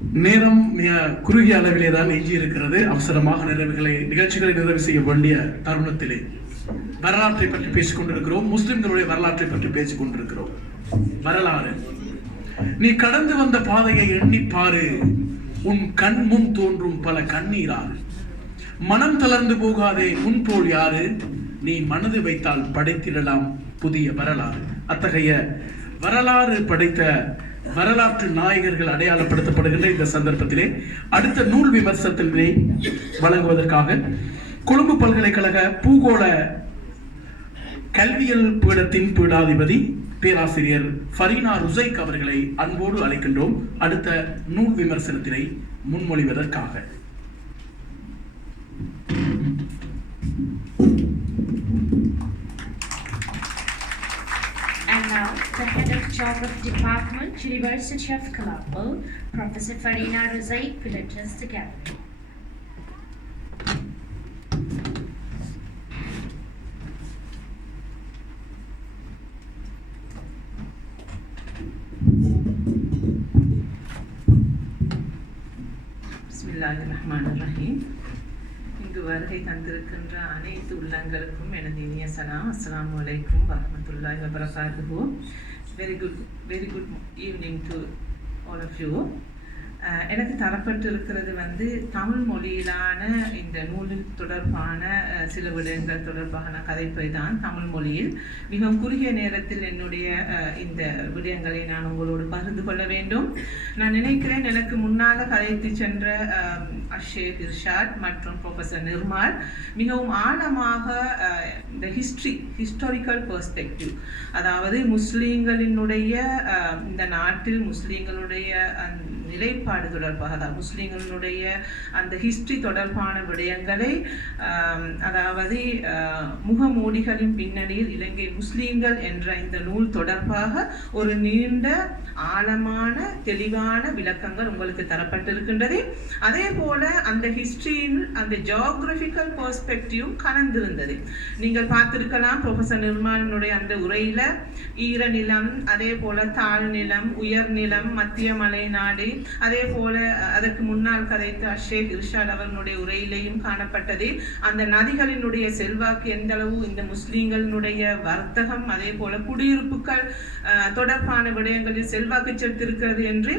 நேரம் மிக குறுகிய அளவிலே தான் எஞ்சி இருக்கிறது அவசரமாக நிறைவுகளை நிகழ்ச்சிகளை நிறைவு செய்ய வேண்டிய தருணத்திலே வரலாற்றை பற்றி பேசிக் கொண்டிருக்கிறோம் முஸ்லிம்களுடைய வரலாற்றை பற்றி பேசிக் கொண்டிருக்கிறோம் வரலாறு. நீ கடந்து வந்த பாதையை எண்ணி பாரு. உன் கண் முன் தோன்றும் பல கண்ணீராறு மனம் தளர்ந்து போகாதே முன் போல் யாரு? நீ மனது வைத்தால் படைத்திடலாம் புதிய வரலாறு. அத்தகைய வரலாறு படைத்த வரலாற்று நாயகர்கள் அடையாளப்படுத்தப்படுகின்ற இந்த சந்தர்ப்பத்திலே அடுத்த நூல் விமர்சனத்தினை வழங்குவதற்காக கொழும்பு பல்கலைக்கழக பூகோள கல்வியல் பீடத்தின் பீடாதிபதி பேராசிரியர் ஃபரீனா ருசைக் அவர்களை அன்போடு அழைக்கின்றோம். அடுத்த நூல் விமர்சனத்தினை முன்மொழிவதற்காக. the head of Geography Department, University of Colombo, Professor Farina Rosaik, will address the gallery. بسم الله الرحمن இங்கு வருகை தந்திருக்கின்ற அனைத்து உள்ளங்களுக்கும் எனது இனிய சலாம். அஸ்லாம் வலைக்கும் வரமத்துல்லாஹி வபரகாத்துஹு. Very good very good evening to all of you எனக்கு தரப்பட்டிருக்கிறது வந்து தமிழ் மொழியிலான இந்த நூலில் தொடர்பான சில விடயங்கள் தொடர்பான கதைப்பை தான் தமிழ் மொழியில். மிகவும் குறுகிய நேரத்தில் என்னுடைய இந்த விடயங்களை நான் உங்களோடு பகிர்ந்து கொள்ள வேண்டும். நான் நினைக்கிறேன் எனக்கு முன்னால் கதைத்து சென்ற அஷேக் இர்ஷாத் மற்றும் ப்ரொஃபஸர் நிர்மால் மிகவும் ஆழமாக இந்த ஹிஸ்ட்ரி ஹிஸ்டாரிக்கல் பெர்ஸ்பெக்டிவ் அதாவது முஸ்லீம்களினுடைய இந்த நாட்டில் முஸ்லீம்களுடைய நிலைப்பாடு தொடர்பாக தான். முஸ்லீம்களுடைய அந்த ஹிஸ்டரி தொடர்பான விடயங்களை அதாவது முகமூடிகளின் பின்னணியில் இலங்கை முஸ்லீம்கள் என்ற இந்த நூல் தொடர்பாக ஒரு நீண்ட ஆழமான தெளிவான விளக்கங்கள் உங்களுக்கு தரப்பட்டிருக்கின்றது. அதே போல அந்த ஹிஸ்டரியில் அந்த ஜியாகிரபிக்கல் பெர்ஸ்பெக்டிவ் கலந்திருந்தது. நீங்கள் பார்த்திருக்கலாம் ப்ரொஃபசர் நிர்மாலனுடைய அந்த உரையில ஈரநிலம் அதே போல தாழ்நிலம் உயர்நிலம் மத்திய மலைநாடு அதே போல அதற்கு முன்னால் கதைத்த அஷேக் இர்ஷாத் அவர்களுடைய உரையிலேயும் காணப்பட்டது. அந்த நதிகளினுடைய செல்வாக்கு எந்த அளவு இந்த முஸ்லீம்களினுடைய வர்த்தகம் அதே போல குடியிருப்புகள் தொடர்பான விடயங்களில் செல்வாக்கு செலுத்திருக்கிறது என்று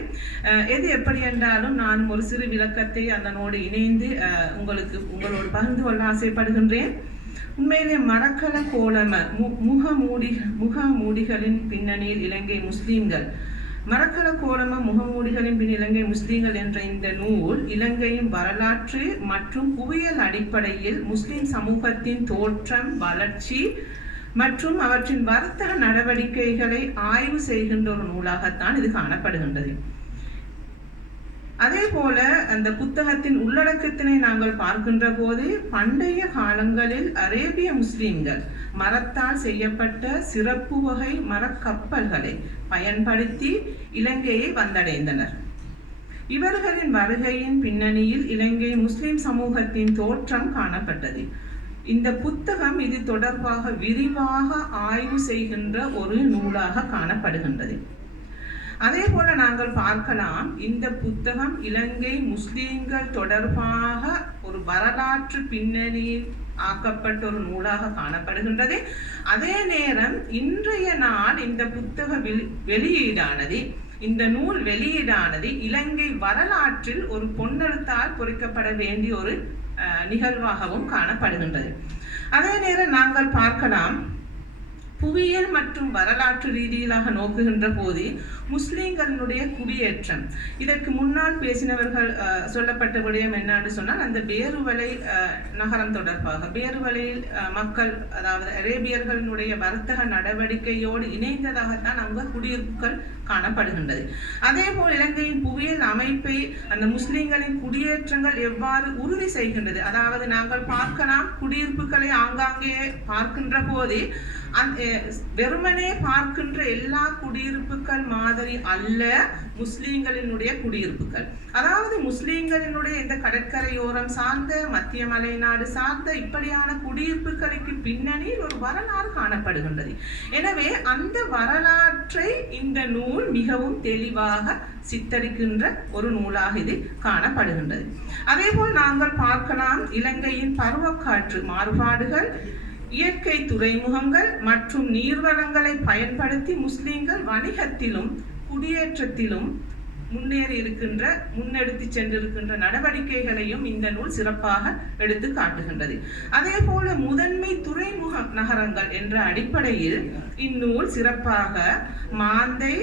அஹ், எது எப்படி என்றாலும் நான் ஒரு சிறு விளக்கத்தை அதனோடு இணைந்து அஹ், உங்களுக்கு உங்களோடு பகிர்ந்து கொள்ள ஆசைப்படுகின்றேன். உண்மையிலே மரக்கல கோலம மு- முக மூடிகளின் பின்னணியில் இலங்கை முஸ்லீம்கள் மரக்கல கோலம முகமூடிகளின் பின் இலங்கை முஸ்லீம்கள் என்ற இந்த நூல் இலங்கையின் வரலாற்று மற்றும் புவியியல் அடிப்படையில் முஸ்லிம் சமூகத்தின் தோற்றம் வளர்ச்சி மற்றும் அவற்றின் வர்த்தக நடவடிக்கைகளை ஆய்வு செய்கின்ற ஒரு நூலாகத்தான் இது காணப்படுகின்றது. அதே போல அந்த புத்தகத்தின் உள்ளடக்கத்தினை நாங்கள் பார்க்கின்ற போது பண்டைய காலங்களில் அரேபிய முஸ்லிம்கள் மரத்தால் செய்யப்பட்ட சிறப்பு வகை மரக்கப்பல்களை பயன்படுத்தி இலங்கையை வந்தடைந்தனர். இவர்களின் வருகையின் பின்னணியில் இலங்கை முஸ்லிம் சமூகத்தின் தோற்றம் காணப்பட்டது. இந்த புத்தகம் இது தொடர்பாக விரிவாக ஆய்வு செய்கின்ற ஒரு நூலாக காணப்படுகின்றது. அதே போல நாங்கள் பார்க்கலாம் இந்த புத்தகம் இலங்கை முஸ்லீம்கள் தொடர்பாக ஒரு வரலாற்று பின்னணியில் ஆக்கப்பட்ட ஒரு நூலாக காணப்படுகின்றது. அதே நேரம் இன்றைய நாள் இந்த புத்தக வெளி- வெளியீடானது இந்த நூல் வெளியீடானது இலங்கை வரலாற்றில் ஒரு பொன்னெழுத்தால் பொறிக்கப்பட வேண்டிய ஒரு நிகழ்வாகவும் காணப்படுகின்றது. அதே நேரம் நாங்கள் பார்க்கலாம் புவியியல் மற்றும் வரலாற்று ரீதியிலாக நோக்குகின்ற போது முஸ்லீம்களினுடைய குடியேற்றம். இதற்கு முன்னால் பேசினவர்கள் சொல்லப்பட்ட விடயம் என்னன்னு சொன்னால் அந்த பேருவலை நகரம் தொடர்பாக. பேருவலையில் மக்கள் அதாவது அரேபியர்களினுடைய வர்த்தக நடவடிக்கையோடு இணைந்ததாகத்தான் அங்கு குடியிருப்புகள் காணப்படுகின்றது. அதே போல் இலங்கையின் புவியியல் அமைப்பை அந்த முஸ்லிம்களின் குடியேற்றங்கள் எவ்வாறு உறுதி செய்கின்றது? அதாவது நாங்கள் பார்க்கலாம் குடியிருப்புகளை ஆங்காங்கே பார்க்கின்ற போதே வெறுமனே பார்க்கின்ற எல்லா குடியிருப்புகள் மாதிரி அல்ல முஸ்லீம்களினுடைய குடியிருப்புகள். அதாவது முஸ்லீம்களினுடைய இந்த கடற்கரையோரம் சார்ந்த மத்திய மலைநாடு சார்ந்த இப்படியான குடியிருப்புகளுக்கு பின்னணியில் ஒரு வரலாறு காணப்படுகின்றது. எனவே அந்த வரலாற்றை இந்த நூல் மிகவும் தெளிவாக சித்தரிக்கின்ற ஒரு நூலாக இது காணப்படுகின்றது. அதேபோல் நாங்கள் பார்க்கலாம் இலங்கையின் பருவக்காற்று மாறுபாடுகள். இயற்கை துறைமுகங்கள் மற்றும் நீர்வளங்களை பயன்படுத்தி முஸ்லிம்கள் வணிகத்திலும் குடியேற்றத்திலும் முன்னேறி இருக்கின்ற முன்னெடுத்து சென்றிருக்கின்ற நடவடிக்கைகளையும் இந்த நூல் சிறப்பாக எடுத்து காட்டுகின்றது. அதே போல முதன்மை துறைமுக நகரங்கள் என்ற அடிப்படையில் இந்நூல் சிறப்பாக மாந்தை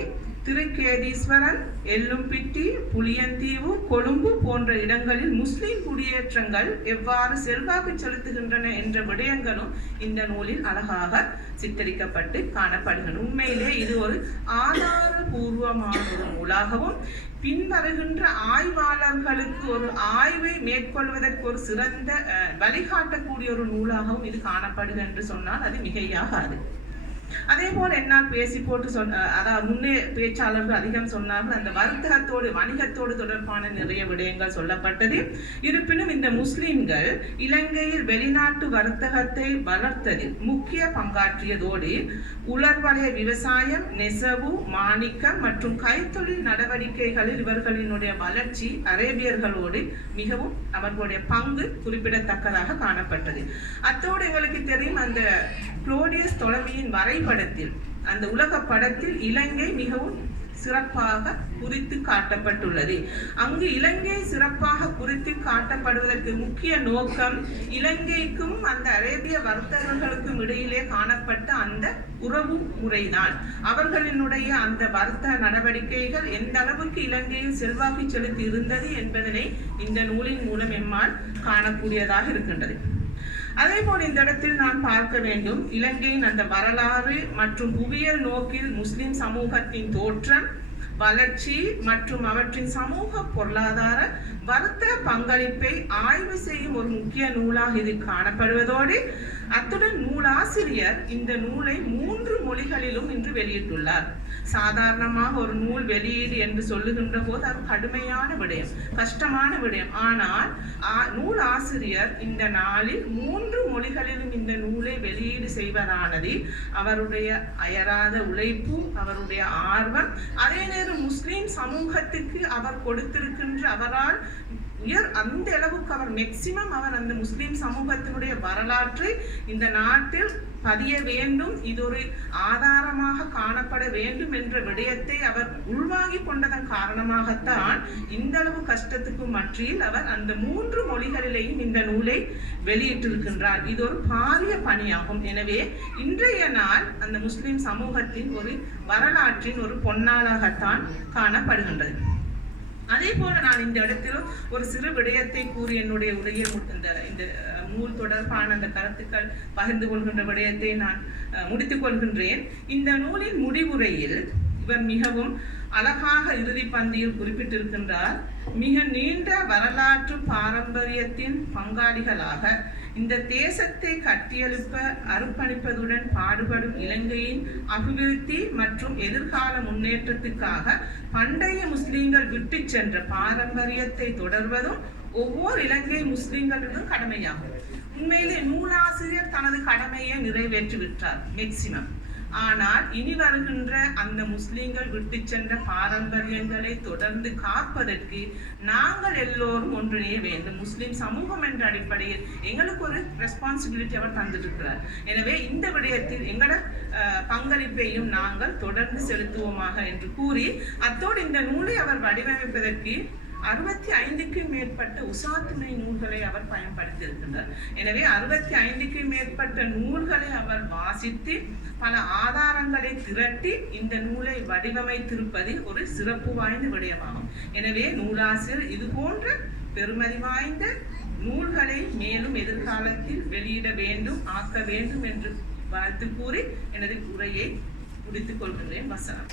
திருக்கேதீஸ்வரன் எல்லும்பிட்டி புளியந்தீவு கொழும்பு போன்ற இடங்களில் முஸ்லிம் குடியேற்றங்கள் எவ்வாறு செல்வாக்கு செலுத்துகின்றன என்ற விடயங்களும் இந்த நூலில் அழகாக சித்தரிக்கப்பட்டு காணப்படுகின்றன. உண்மையிலே இது ஒரு ஆதாரபூர்வமான ஒரு நூலாகவும் பின்வருகின்ற ஆய்வாளர்களுக்கு ஒரு ஆய்வை மேற்கொள்வதற்கு ஒரு சிறந்த அஹ், வழிகாட்டக்கூடிய ஒரு நூலாகவும் இது காணப்படுது என்று சொன்னால் அது மிகையாகாது. அதே போல் என்னால் பேசி போட்டு சொன்ன அதாவது முன்னே பேச்சாளர்கள் அதிகம் சொன்னார்கள் அந்த வர்த்தகத்தோடு வணிகத்தோடு தொடர்பான நிறைய விடயங்கள் சொல்லப்பட்டது. இருப்பினும் இந்த முஸ்லிம்கள் இலங்கையில் வெளிநாட்டு வர்த்தகத்தை வளர்த்ததில் முக்கிய பங்காற்றியதோடு உலர்வலய விவசாயம் நெசவு மாணிக்கம் மற்றும் கைத்தொழில் நடவடிக்கைகளில் இவர்களினுடைய வளர்ச்சி அரேபியர்களோடு மிகவும் அவர்களுடைய பங்கு குறிப்பிடத்தக்கதாக காணப்பட்டது. அத்தோடு எங்களுக்கு தெரியும் அந்த குளோடியஸ் தொலைமையின் வரைபடத்தில் அந்த உலக படத்தில் இலங்கை மிகவும் சிறப்பாக குறித்து காட்டப்பட்டுள்ளது. அங்கு இலங்கை சிறப்பாக குறித்து காட்டப்படுவதற்கு முக்கிய நோக்கம் இலங்கைக்கும் அந்த அரேபிய வர்த்தகர்களுக்கும் இடையிலே காணப்பட்ட அந்த உறவு முறைதான். அவர்களினுடைய அந்த வர்த்தக நடவடிக்கைகள் எந்த அளவுக்கு இலங்கையில் செல்வாக்கு செலுத்தி இருந்தது என்பதனை இந்த நூலின் மூலம் எம்மால் காணக்கூடியதாக இருக்கின்றது. அதே போல் இந்த இடத்தில் நான் பார்க்க வேண்டும். இலங்கையின் அந்த வரலாறு மற்றும் புவியியல் நோக்கில் முஸ்லிம் சமூகத்தின் தோற்றம் வளர்ச்சி மற்றும் அவற்றின் சமூக பொருளாதார வர்த்தக பங்களிப்பை ஆய்வு செய்யும் ஒரு முக்கிய நூலாக இது காணப்படுவதோடு அத்துடன் நூலாசிரியர் இந்த நூலை மூன்று மொழிகளிலும் இன்று வெளியிட்டுள்ளார். சாதாரணமாக ஒரு நூல் வெளியீடு என்று சொல்லுகின்ற போது அது கடுமையான விடயம் கஷ்டமான விடயம். ஆனால் நூல் ஆசிரியர் இந்த நாளில் மூன்று மொழிகளிலும் இந்த நூலை வெளியீடு செய்வதானது அவருடைய அயராத உழைப்பு அவருடைய ஆர்வம். அதே நேரம் முஸ்லிம் சமூகத்துக்கு அவர் கொடுத்திருக்கின்ற அவரால் உயர் அந்த அளவுக்கு அவர் மேக்சிமம் அவர் அந்த முஸ்லீம் சமூகத்தினுடைய வரலாற்றை இந்த நாட்டில் பதிய வேண்டும் இது ஒரு ஆதாரமாக காணப்பட வேண்டும் என்ற விடயத்தை அவர் உள்வாங்கி கொண்டதன் காரணமாகத்தான் இந்த அளவு கஷ்டத்துக்கு மற்றியில் அவர் அந்த மூன்று மொழிகளிலேயும் இந்த நூலை வெளியிட்டிருக்கின்றார். இது ஒரு பாரிய பணியாகும். எனவே இன்றைய நாள் அந்த முஸ்லிம் சமூகத்தின் ஒரு வரலாற்றின் ஒரு பொன்னாளாகத்தான் காணப்படுகின்றது. அதே போல நான் இந்த இடத்தில் ஒரு சிறு விடயத்தை கூறி என்னுடைய உரையை இந்த இந்த அஹ், நூல் தொடர்பான அந்த கருத்துக்கள் பகிர்ந்து கொள்கின்ற விடயத்தை நான் அஹ், முடித்துக் கொள்கின்றேன். இந்த நூலின் முடிவுரையில் இவர் மிகவும் அழகாக இறுதி பந்தியில் குறிப்பிட்டிருக்கின்றார் மிக நீண்ட வரலாற்று பாரம்பரியத்தின் பங்காளிகளாக இந்த தேசத்தை கட்டியெழுப்ப அர்ப்பணிப்பதுடன் பாடுபடும் இலங்கையின் அபிவிருத்தி மற்றும் எதிர்கால முன்னேற்றத்துக்காக பண்டைய முஸ்லிம்கள் விட்டு சென்ற பாரம்பரியத்தை தொடர்வதும் ஒவ்வொரு இலங்கை முஸ்லிம்களிடம் கடமையாகும். உண்மையிலே நூலாசிரியர் தனது கடமையை நிறைவேற்றி விட்டார் மேக்சிமம் ஆனால் இனி வருகின்ற அந்த முஸ்லிம்கள் விட்டு சென்ற பாரம்பரியங்களை தொடர்ந்து காப்பதற்கு நாங்கள் எல்லோரும் ஒன்றிணைய வேண்டும். முஸ்லிம் சமூகம் என்ற அடிப்படையில் எங்களுக்கு ஒரு ரெஸ்பான்சிபிலிட்டி அவர் தந்திருக்கிறார். எனவே இந்த விடயத்தில் எங்களோட பங்களிப்பையும் நாங்கள் தொடர்ந்து செலுத்துவோமாக என்று கூறி அத்தோடு இந்த நூலை அவர் வடிவமைப்பதற்கு அறுபத்தி ஐந்துக்கும் மேற்பட்ட உசாத்துணை நூல்களை அவர் பயன்படுத்தியிருக்கின்றார். எனவே அறுபத்தி ஐந்துக்கும் மேற்பட்ட நூல்களை அவர் வாசித்து பல ஆதாரங்களை திரட்டி இந்த நூலை வடிவமைத்திருப்பதில் ஒரு சிறப்பு வாய்ந்த விடயமாகும். எனவே நூலாசிரியர் இது போன்ற பெருமதி வாய்ந்த நூல்களை மேலும் எதிர்காலத்தில் வெளியிட வேண்டும் ஆக்க வேண்டும் என்று வாழ்த்து கூறி எனது உரையை முடித்துக் கொள்கின்றேன். வசனம்.